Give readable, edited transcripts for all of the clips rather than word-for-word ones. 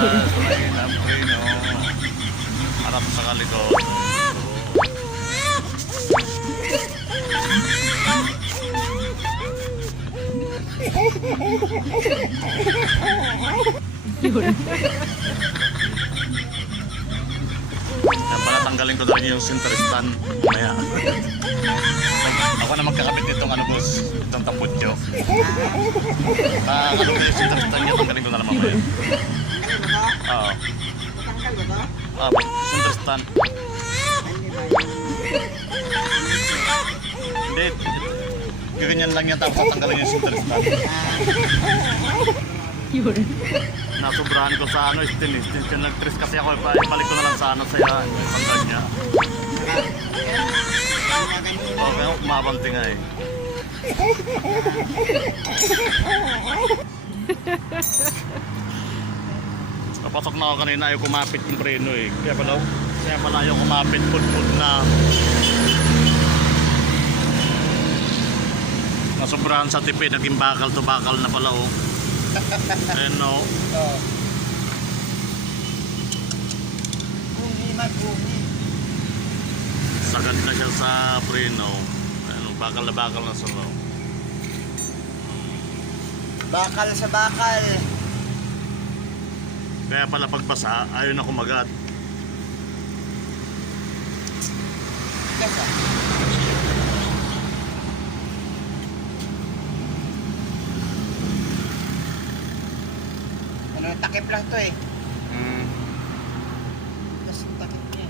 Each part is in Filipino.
Ang preno. Harap sa kalikod. Yan pala, tanggalin ko talaga yung center stand. Maya. Ako na magkakabit nitong ano boss, itong taputyo. Ano ba yung center stand niya, tanggalin ko na lang mamaya. Oo. Matanggal ba ba? Center stand. Hindi. Ganyan lang yan tapos tanggalin yung center stand. Nasubrahan ko sa ano, stin eh. Stin nag-tres kasi ako, ipalik ko na lang sa ano, sa panggal niya. Okay, umabanti nga eh. Kapasok na ako kanina, ayaw kumapit yung preno eh. Kaya pala ayaw kumapit, pud-pud na. Nasubrahan sa tipid, naging bakal to bakal na pala oh. Ayun no. Bumi. Sagad na siya sa preno. Ayun, bakal na sa loob. Bakal sa bakal. Kaya pala pagbasa, ayaw na kumagat. Kesa. Ano, takip lang to eh. Tapos yung takip niya.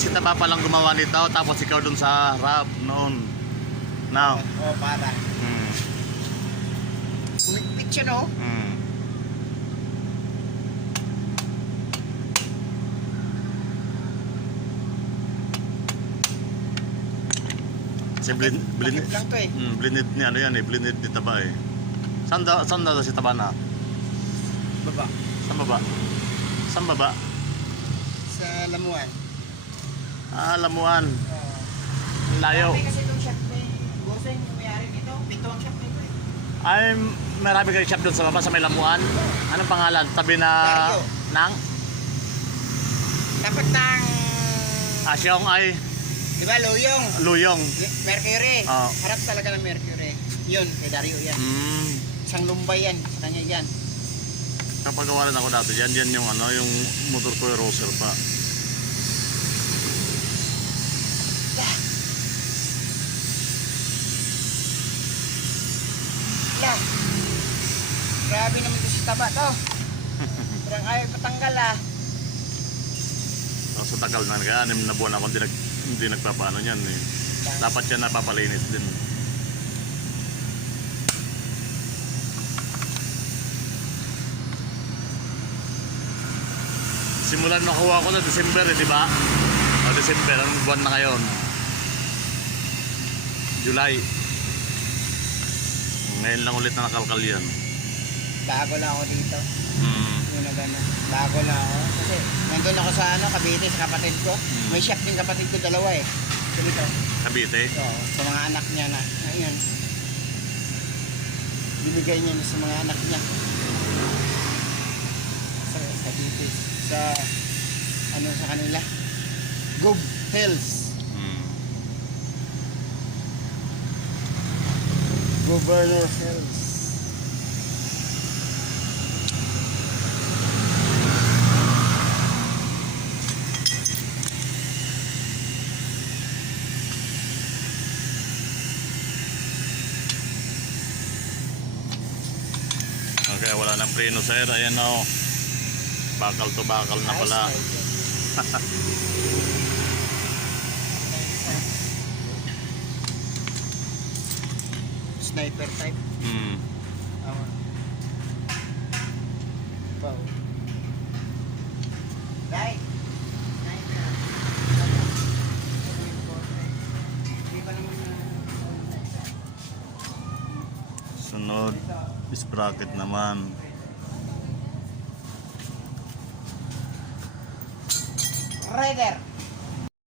Si Taba palang gumawa nito, tapos ikaw dun sa harap noon. Now. Oo, para. Umikpit siya no? Kasi Takip lang to eh. blended niya, ano yan eh, blended ni Taba eh. Saan daw si Taba na? Baba. Saan baba? Saan baba? Sa Lamuan. Lamuan. Oo. Layo. Marami kasi itong shop ni Boseng, yung mayari nito. Pito ang shop nito eh. Ay, marami kayo shop doon sa baba, sa may Lamuan. Anong pangalan? Tabi na... Dario. Nang? Dapat ng... Asyong ay Di ba, Luyong? Luyong. Mercury. Oo. Harap talaga ng Mercury. Yun, kay Dario yan. Isang lumbay yan. Sa kanya yan. Kapagawa rin ako dati dyan, yan yung ano, yung motor ko yung Roser pa. Lang. Grabe naman ito si Taba to. Parang ayaw patanggal ah. So, sa tagal na nga, 6 na buwan ako hindi nagpapaano niyan eh. Dapat yan napapalinis din. Simulan nakuha ko na December eh, di ba? O December, anong buwan na ngayon? July. Ngayon lang ulit na nakalkal yan. Bago lang ako dito. Yun na gano'n. Bago lang ako. Kasi nandun ako sa ano, Cavite, sa kapatid ko. May shop din kapatid ko, dalawa eh. Dito. Cavite? Oo, sa mga anak niya na. Ayun. Binigay niya sa mga anak niya. Sa Cavite. Sa ano sa kanila? Gob Hills. Governor Hills. Okay, wala nang preno sir. Ayan o. Bakal to bakal na pala. Sniper type. Wow. Dai. Sniper. Hindi pa naman Sunod, sprocket naman. Rider.